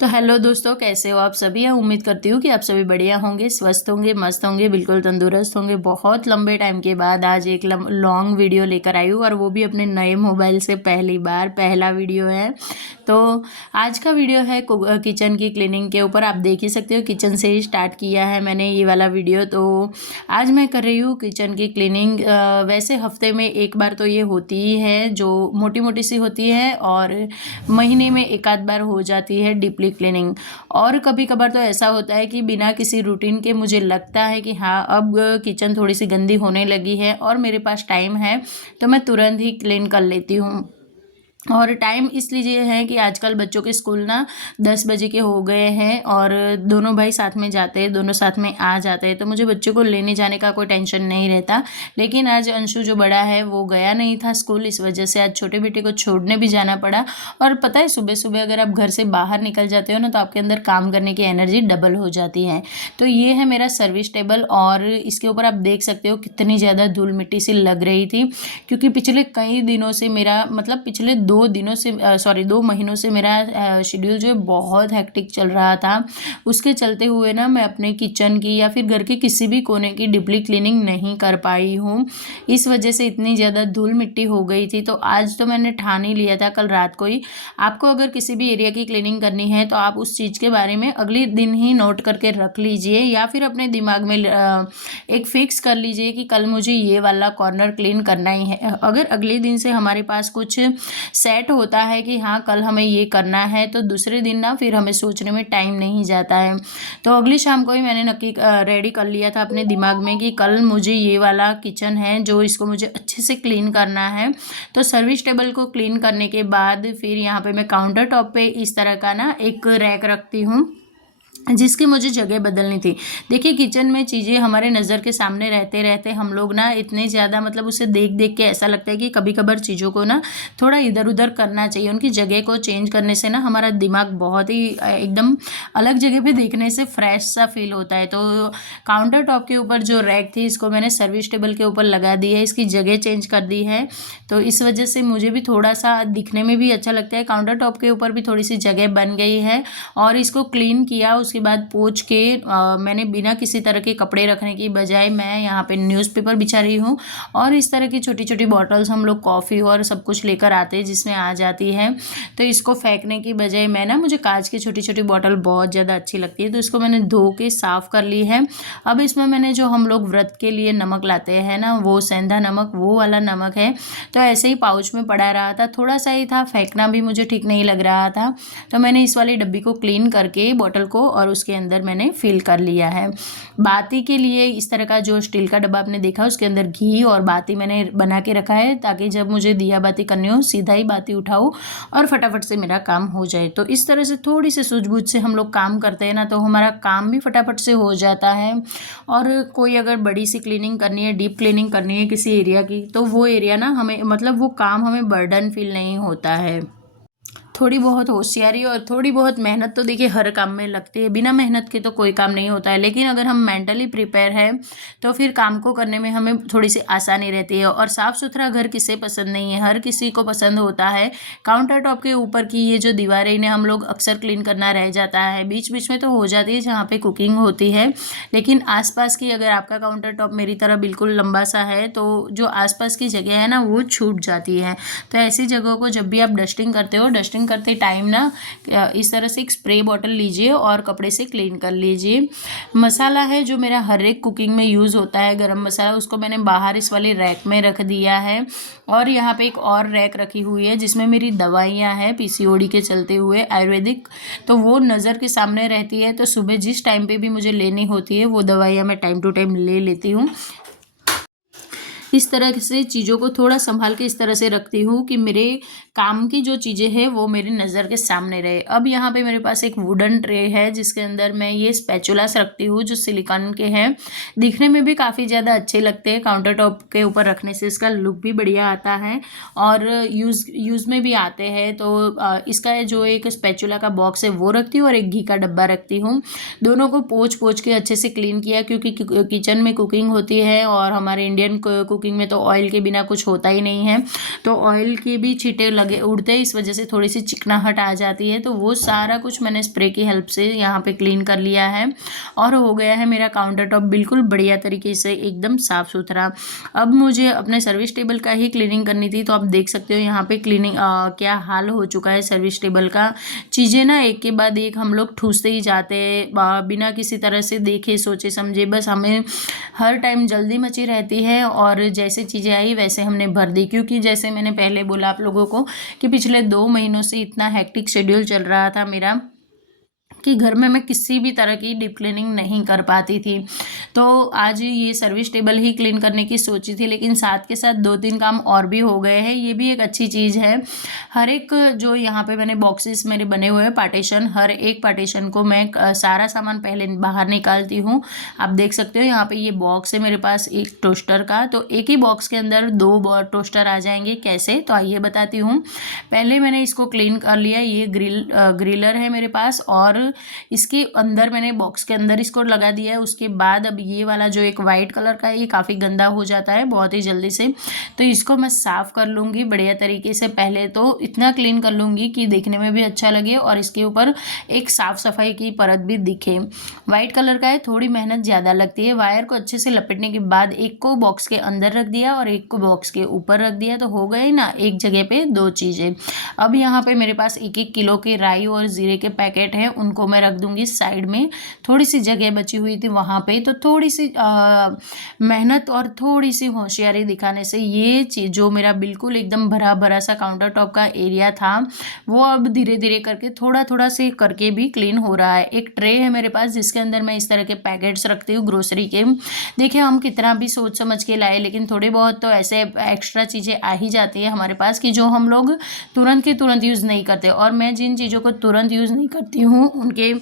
तो हेलो दोस्तों, कैसे हो आप सभी। उम्मीद करती हूँ कि आप सभी बढ़िया होंगे, स्वस्थ होंगे, मस्त होंगे, बिल्कुल तंदुरुस्त होंगे। बहुत लंबे टाइम के बाद आज एक लॉन्ग वीडियो लेकर आई हूँ और वो भी अपने नए मोबाइल से पहली बार पहला वीडियो है। तो आज का वीडियो है किचन की क्लीनिंग के ऊपर। आप देख ही सकते हो किचन से ही स्टार्ट किया है मैंने ये वाला वीडियो। तो आज मैं कर रही हूँ किचन की क्लीनिंग। वैसे हफ्ते में एक बार तो ये होती ही है, जो मोटी मोटी सी होती है, और महीने में एक आध बार हो जाती है डीपली क्लीनिंग। और कभी कभार तो ऐसा होता है कि बिना किसी रूटीन के मुझे लगता है कि हाँ, अब किचन थोड़ी सी गंदी होने लगी है और मेरे पास टाइम है, तो मैं तुरंत ही क्लीन कर लेती हूँ। और टाइम इसलिए है कि आजकल बच्चों के स्कूल ना 10 बजे के हो गए हैं और दोनों भाई साथ में जाते हैं, दोनों साथ में आ जाते हैं, तो मुझे बच्चों को लेने जाने का कोई टेंशन नहीं रहता। लेकिन आज अंशु जो बड़ा है वो गया नहीं था स्कूल, इस वजह से आज छोटे बेटे को छोड़ने भी जाना पड़ा। और पता है, सुबह सुबह अगर आप घर से बाहर निकल जाते हो ना, तो आपके अंदर काम करने की एनर्जी डबल हो जाती है। तो ये है मेरा सर्विस टेबल और इसके ऊपर आप देख सकते हो कितनी ज़्यादा धूल मिट्टी सी लग रही थी, क्योंकि पिछले कई दिनों से मेरा मतलब पिछले 2 महीनों से मेरा शेड्यूल जो है बहुत हेक्टिक चल रहा था। उसके चलते हुए ना मैं अपने किचन की या फिर घर के किसी भी कोने की डीपली क्लीनिंग नहीं कर पाई हूँ। इस वजह से इतनी ज़्यादा धूल मिट्टी हो गई थी। तो आज तो मैंने ठान ही लिया था कल रात को ही, आपको अगर किसी भी एरिया की क्लीनिंग करनी है तो आप उस चीज़ के बारे में अगले दिन ही नोट करके रख लीजिए, या फिर अपने दिमाग में एक फिक्स कर लीजिए कि कल मुझे ये वाला कॉर्नर क्लीन करना ही है। अगर अगले दिन से हमारे पास कुछ सेट होता है कि हाँ कल हमें ये करना है, तो दूसरे दिन ना फिर हमें सोचने में टाइम नहीं जाता है। तो अगली शाम को ही मैंने नक्की रेडी कर लिया था अपने दिमाग में कि कल मुझे ये वाला किचन है जो इसको मुझे अच्छे से क्लीन करना है। तो सर्विस टेबल को क्लीन करने के बाद फिर यहाँ पे मैं काउंटर टॉप पे इस तरह का ना एक रैक रखती हूँ जिसकी मुझे जगह बदलनी थी। देखिए, किचन में चीज़ें हमारे नज़र के सामने रहते रहते हम लोग ना इतने ज़्यादा मतलब उसे देख देख के ऐसा लगता है कि कभी कभार चीज़ों को ना थोड़ा इधर उधर करना चाहिए। उनकी जगह को चेंज करने से ना हमारा दिमाग बहुत ही एकदम अलग जगह पे देखने से फ्रेश सा फील होता है। तो काउंटर टॉप के ऊपर जो रैक थी इसको मैंने सर्विस टेबल के ऊपर लगा दी है, इसकी जगह चेंज कर दी है। तो इस वजह से मुझे भी थोड़ा सा दिखने में भी अच्छा लगता है। काउंटर टॉप के ऊपर भी थोड़ी सी जगह बन गई है और इसको क्लीन किया। उसके बाद पोंछ के मैंने बिना किसी तरह के कपड़े रखने की बजाय मैं यहाँ पे न्यूज़पेपर बिछा रही हूँ। और इस तरह की छोटी छोटी बॉटल्स हम लोग कॉफ़ी और सब कुछ लेकर आते हैं जिसमें आ जाती है। तो इसको फेंकने की बजाय मैं ना, मुझे कांच की छोटी छोटी बॉटल बहुत ज़्यादा अच्छी लगती है, तो इसको मैंने धो के साफ़ कर ली है। अब इसमें मैंने जो हम लोग व्रत के लिए नमक लाते हैं ना, वो सेंधा नमक, वो वाला नमक है। तो ऐसे ही पाउच में पड़ा रहा था, थोड़ा सा ही था, फेंकना भी मुझे ठीक नहीं लग रहा था। तो मैंने इस वाली डब्बी को क्लीन करके बॉटल को और उसके अंदर मैंने फिल कर लिया है। बाती के लिए इस तरह का जो स्टील का डब्बा आपने देखा, उसके अंदर घी और बाती मैंने बना के रखा है, ताकि जब मुझे दिया बाती करनी हो सीधा ही बाती उठाओ और फटाफट से मेरा काम हो जाए। तो इस तरह से थोड़ी सी सूझबूझ से हम लोग काम करते हैं ना, तो हमारा काम भी फटाफट से हो जाता है। और कोई अगर बड़ी सी क्लीनिंग करनी है, डीप क्लीनिंग करनी है किसी एरिया की, तो वो एरिया ना हमें मतलब वो काम हमें बर्डन फील नहीं होता है। थोड़ी बहुत होशियारी और थोड़ी बहुत मेहनत तो देखिए हर काम में लगती है, बिना मेहनत के तो कोई काम नहीं होता है। लेकिन अगर हम मेंटली प्रिपेयर हैं तो फिर काम को करने में हमें थोड़ी सी आसानी रहती है। और साफ़ सुथरा घर किसे पसंद नहीं है, हर किसी को पसंद होता है। काउंटर टॉप के ऊपर की ये जो दीवारें, इन्हें हम लोग अक्सर क्लीन करना रह जाता है, बीच बीच में तो हो जाती है जहाँ पे कुकिंग होती है, लेकिन आसपास की अगर आपका काउंटर टॉप मेरी तरह बिल्कुल लंबा सा है तो जो आसपास की जगह है ना वो छूट जाती है। तो ऐसी जगहों को जब भी आप डस्टिंग करते हो, डस्टिंग करते टाइम ना इस तरह से एक स्प्रे बॉटल लीजिए और कपड़े से क्लीन कर लीजिए। मसाला है जो मेरा हर एक कुकिंग में यूज़ होता है, गरम मसाला, उसको मैंने बाहर इस वाले रैक में रख दिया है। और यहाँ पे एक और रैक रखी हुई है जिसमें मेरी दवाइयाँ हैं पीसीओडी के चलते हुए, आयुर्वेदिक, तो वो नज़र के सामने रहती है। तो सुबह जिस टाइम पे भी मुझे लेनी होती है वो दवाइयाँ मैं टाइम टू टाइम ले लेती हूँ। इस तरह से चीज़ों को थोड़ा संभाल के इस तरह से रखती हूँ कि मेरे काम की जो चीज़ें हैं वो मेरी नज़र के सामने रहे। अब यहाँ पे मेरे पास एक वुडन ट्रे है जिसके अंदर मैं ये स्पैचुलास रखती हूँ जो सिलिकॉन के हैं, दिखने में भी काफ़ी ज़्यादा अच्छे लगते हैं। काउंटर टॉप के ऊपर रखने से इसका लुक भी बढ़िया आता है और यूज़ में भी आते हैं। तो इसका जो एक स्पैचुला का बॉक्स है वो रखती हूँ और एक घी का डब्बा रखती हूँ। दोनों को पोंछ के अच्छे से क्लीन किया, क्योंकि किचन में कुकिंग होती है और हमारे इंडियन कुकिंग कुकिंग में तो ऑयल के बिना कुछ होता ही नहीं है, तो ऑयल के भी छींटे लगे उड़ते हैं, इस वजह से थोड़ी सी चिकनाहट आ जाती है। तो वो सारा कुछ मैंने स्प्रे की हेल्प से यहाँ पे क्लीन कर लिया है और हो गया है मेरा काउंटर टॉप बिल्कुल बढ़िया तरीके से एकदम साफ़ सुथरा। अब मुझे अपने सर्विस टेबल का ही क्लीनिंग करनी थी, तो आप देख सकते हो यहाँ पे क्लीनिंग क्या हाल हो चुका है सर्विस टेबल का। चीज़ें ना एक के बाद एक हम लोग ठूसते ही जाते हैं बिना किसी तरह से देखे सोचे समझे, बस हमें हर टाइम जल्दी मची रहती है और जैसे चीज़ें आई वैसे हमने भर दी। क्योंकि जैसे मैंने पहले बोला आप लोगों को कि पिछले 2 महीनों से इतना हेक्टिक शेड्यूल चल रहा था मेरा कि घर में मैं किसी भी तरह की डीप क्लीनिंग नहीं कर पाती थी। तो आज ये सर्विस टेबल ही क्लीन करने की सोची थी, लेकिन साथ के साथ 2-3 काम और भी हो गए हैं, ये भी एक अच्छी चीज़ है। हर एक जो यहाँ पे मैंने बॉक्सेस मेरे बने हुए हैं पार्टीशन, हर एक पार्टीशन को मैं सारा सामान पहले बाहर निकालती हूँ। आप देख सकते हो यहाँ पे ये बॉक्स है मेरे पास एक टोस्टर का, तो एक ही बॉक्स के अंदर 2 टोस्टर आ जाएंगे। कैसे, तो आइए बताती हूँ। पहले मैंने इसको क्लीन कर लिया, ये ग्रिलर है मेरे पास और इसके अंदर मैंने बॉक्स के अंदर इसको लगा दिया है। उसके बाद अब ये वाला जो एक वाइट कलर का है ये काफ़ी गंदा हो जाता है बहुत ही जल्दी से, तो इसको मैं साफ़ कर लूँगी बढ़िया तरीके से। पहले तो इतना क्लीन कर लूँगी कि देखने में भी अच्छा लगे और इसके ऊपर एक साफ़ सफाई की परत भी दिखे। वाइट कलर का है, थोड़ी मेहनत ज़्यादा लगती है। वायर को अच्छे से लपेटने के बाद एक को बॉक्स के अंदर रख दिया और एक को बॉक्स के ऊपर रख दिया, तो हो गए ना एक जगह पे 2 चीज़ें। अब यहाँ पे मेरे पास 1-1 किलो के राई और ज़ीरे के पैकेट हैं, उनको मैं रख दूँगी साइड में। थोड़ी सी जगह बची हुई थी वहाँ पे, तो थोड़ी सी मेहनत और थोड़ी सी होशियारी दिखाने से ये चीज़ जो मेरा बिल्कुल एकदम भरा भरा सा काउंटर टॉप का एरिया था वो अब धीरे धीरे करके थोड़ा थोड़ा से करके भी क्लीन हो रहा है। एक ट्रे है मेरे पास जिसके अंदर मैं इस तरह के पैकेट्स रखती हूँ ग्रोसरी के। देखिए हम कितना भी सोच समझ के लाए, लेकिन थोड़ी बहुत तो ऐसे एक्स्ट्रा चीज़ें आ ही जाती है हमारे पास कि जो हम लोग तुरंत के तुरंत यूज़ नहीं करते। और मैं जिन चीज़ों को तुरंत यूज़ नहीं करती हूँ उनके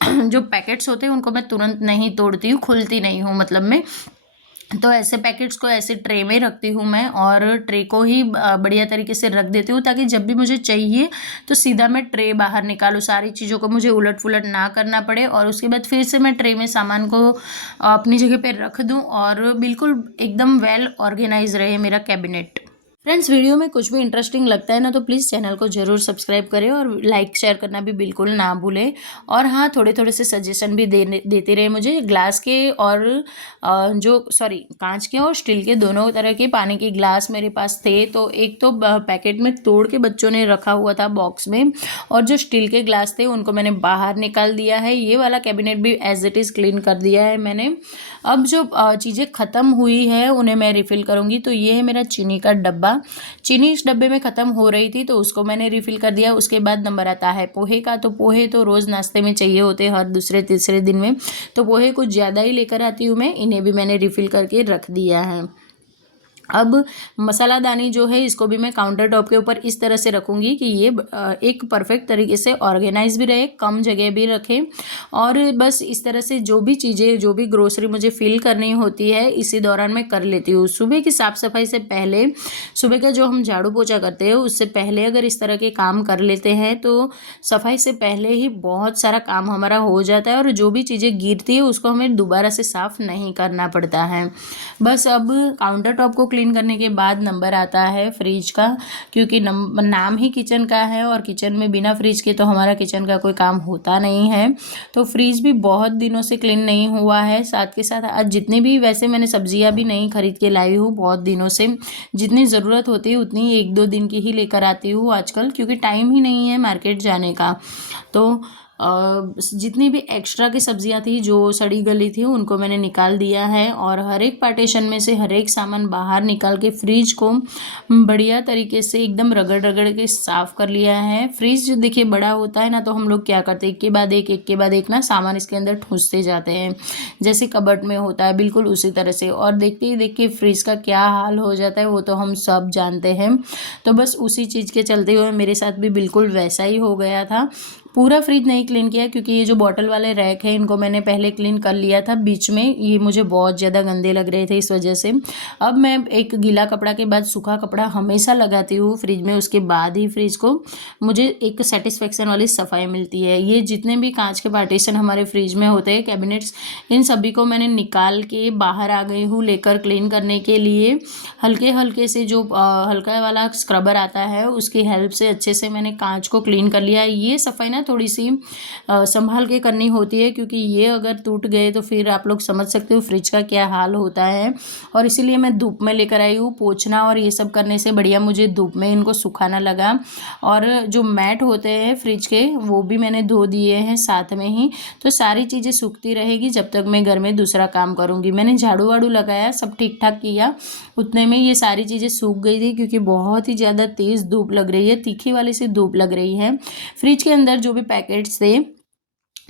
जो पैकेट्स होते हैं उनको मैं तुरंत नहीं तोड़ती हूँ, खुलती नहीं हूँ मतलब मैं। तो ऐसे पैकेट्स को ऐसे ट्रे में रखती हूँ मैं और ट्रे को ही बढ़िया तरीके से रख देती हूँ ताकि जब भी मुझे चाहिए तो सीधा मैं ट्रे बाहर निकालूँ, सारी चीज़ों को मुझे उलट पुलट ना करना पड़े और उसके बाद फिर से मैं ट्रे में सामान को अपनी जगह पे रख दूँ और बिल्कुल एकदम वेल ऑर्गेनाइज रहे मेरा कैबिनेट। फ्रेंड्स, वीडियो में कुछ भी इंटरेस्टिंग लगता है ना तो प्लीज़ चैनल को ज़रूर सब्सक्राइब करें और लाइक शेयर करना भी बिल्कुल ना भूलें। और हाँ, थोड़े थोड़े से सजेशन भी देते रहे मुझे। ग्लास के और कांच के और स्टील के दोनों तरह के पानी के ग्लास मेरे पास थे, तो एक तो पैकेट में तोड़ के बच्चों ने रखा हुआ था बॉक्स में और जो स्टील के ग्लास थे उनको मैंने बाहर निकाल दिया है। ये वाला कैबिनेट भी एज इट इज़ क्लीन कर दिया है मैंने। अब जो चीज़ें ख़त्म हुई है उन्हें मैं रिफ़िल करूँगी। तो ये है मेरा चीनी का डब्बा, चीनी इस डब्बे में ख़त्म हो रही थी तो उसको मैंने रिफ़िल कर दिया। उसके बाद नंबर आता है पोहे का, तो पोहे तो रोज़ नाश्ते में चाहिए होते हैं हर दूसरे तीसरे दिन में, तो पोहे कुछ ज़्यादा ही लेकर आती हूँ मैं, इन्हें भी मैंने रिफ़िल करके रख दिया है। अब मसालादानी जो है इसको भी मैं काउंटर टॉप के ऊपर इस तरह से रखूँगी कि ये एक परफेक्ट तरीके से ऑर्गेनाइज भी रहे, कम जगह भी रखे। और बस इस तरह से जो भी चीज़ें जो भी ग्रोसरी मुझे फिल करनी होती है इसी दौरान मैं कर लेती हूँ। सुबह की साफ़ सफाई से पहले, सुबह का जो हम झाड़ू पोछा करते हैं उससे पहले अगर इस तरह के काम कर लेते हैं तो सफाई से पहले ही बहुत सारा काम हमारा हो जाता है और जो भी चीज़ें गिरती है उसको हमें दोबारा से साफ़ नहीं करना पड़ता है। बस अब काउंटर टॉप को क्लीन करने के बाद नंबर आता है फ्रिज का, क्योंकि नाम ही किचन का है और किचन में बिना फ्रिज के तो हमारा किचन का कोई काम होता नहीं है। तो फ्रिज भी बहुत दिनों से क्लीन नहीं हुआ है। साथ के साथ आज जितनी भी, वैसे मैंने सब्जियां भी नहीं खरीद के लाई हूँ बहुत दिनों से, जितनी ज़रूरत होती है उतनी 1-2 दिन की ही लेकर आती हूँ आजकल, क्योंकि टाइम ही नहीं है मार्केट जाने का। तो जितनी भी एक्स्ट्रा की सब्जियां थी जो सड़ी गली थी उनको मैंने निकाल दिया है और हर एक पार्टीशन में से हर एक सामान बाहर निकाल के फ्रिज को बढ़िया तरीके से एकदम रगड़ रगड़ के साफ़ कर लिया है। फ्रिज देखिए बड़ा होता है ना, तो हम लोग क्या करते हैं एक के बाद एक ना सामान इसके अंदर ठूसते जाते हैं, जैसे कबर्ड में होता है बिल्कुल उसी तरह से, और देखते ही देखिए फ्रिज का क्या हाल हो जाता है वो तो हम सब जानते हैं। तो बस उसी चीज़ के चलते हुए मेरे साथ भी बिल्कुल वैसा ही हो गया था। पूरा फ्रिज नहीं क्लीन किया क्योंकि ये जो बॉटल वाले रैक है इनको मैंने पहले क्लीन कर लिया था बीच में, ये मुझे बहुत ज़्यादा गंदे लग रहे थे इस वजह से। अब मैं एक गीला कपड़ा के बाद सूखा कपड़ा हमेशा लगाती हूँ फ्रिज में, उसके बाद ही फ्रिज को मुझे एक सेटिस्फेक्शन वाली सफाई मिलती है। ये जितने भी कांच के पार्टीशन हमारे फ्रिज में होते हैं कैबिनेट्स, इन सभी को मैंने निकाल के बाहर आ गई हूँ लेकर क्लीन करने के लिए। हल्के हल्के से जो हल्का वाला स्क्रबर आता है उसकी हेल्प से अच्छे से मैंने कांच को क्लीन कर लिया। ये सफाई ना थोड़ी सी संभाल के करनी होती है क्योंकि ये अगर टूट गए तो फिर आप लोग समझ सकते हो फ्रिज का क्या हाल होता है। और इसीलिए मैं धूप में लेकर आई हूँ। पोंछना और ये सब करने से बढ़िया मुझे धूप में इनको सुखाना लगा। और जो मैट होते हैं फ्रिज के वो भी मैंने धो दिए हैं साथ में ही, तो सारी चीज़ें सूखती रहेगी जब तक मैं घर में दूसरा काम करूँगी। मैंने झाड़ू वाड़ू लगाया, सब ठीक ठाक किया, उतने में ये सारी चीज़ें सूख गई थी क्योंकि बहुत ही ज़्यादा तेज़ धूप लग रही है, तीखी वाली सी धूप लग रही है। फ्रिज के अंदर जो भी पैकेट्स थे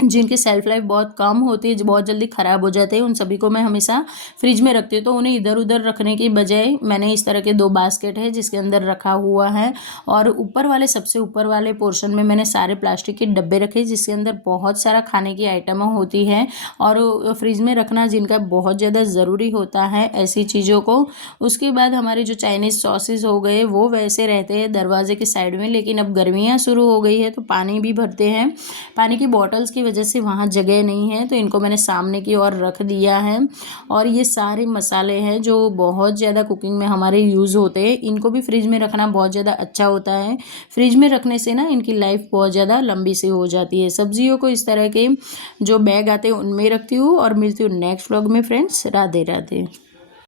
जिनकी सेल्फ लाइफ बहुत कम होती है, जो बहुत जल्दी ख़राब हो जाते हैं, उन सभी को मैं हमेशा फ्रिज में रखती हूँ। तो उन्हें इधर उधर रखने की बजाय मैंने इस तरह के 2 बास्केट है जिसके अंदर रखा हुआ है। और ऊपर वाले सबसे ऊपर वाले पोर्शन में मैंने सारे प्लास्टिक के डब्बे रखे जिसके अंदर बहुत सारा खाने की आइटम होती है और फ्रिज में रखना जिनका बहुत ज़्यादा ज़रूरी होता है ऐसी चीज़ों को। उसके बाद हमारे जो चाइनीज़ सॉसेस हो गए वो वैसे रहते हैं दरवाजे के साइड में, लेकिन अब गर्मियाँ शुरू हो गई है तो पानी भी भरते हैं, पानी की बॉटल्स की वजह से वहाँ जगह नहीं है तो इनको मैंने सामने की ओर रख दिया है। और ये सारे मसाले हैं जो बहुत ज़्यादा कुकिंग में हमारे यूज़ होते हैं, इनको भी फ्रिज में रखना बहुत ज़्यादा अच्छा होता है। फ्रिज में रखने से ना इनकी लाइफ बहुत ज़्यादा लंबी सी हो जाती है। सब्जियों को इस तरह के जो बैग आते हैं उनमें रखती हूँ और मिलती हूँ नेक्स्ट व्लॉग में फ्रेंड्स। राधे राधे।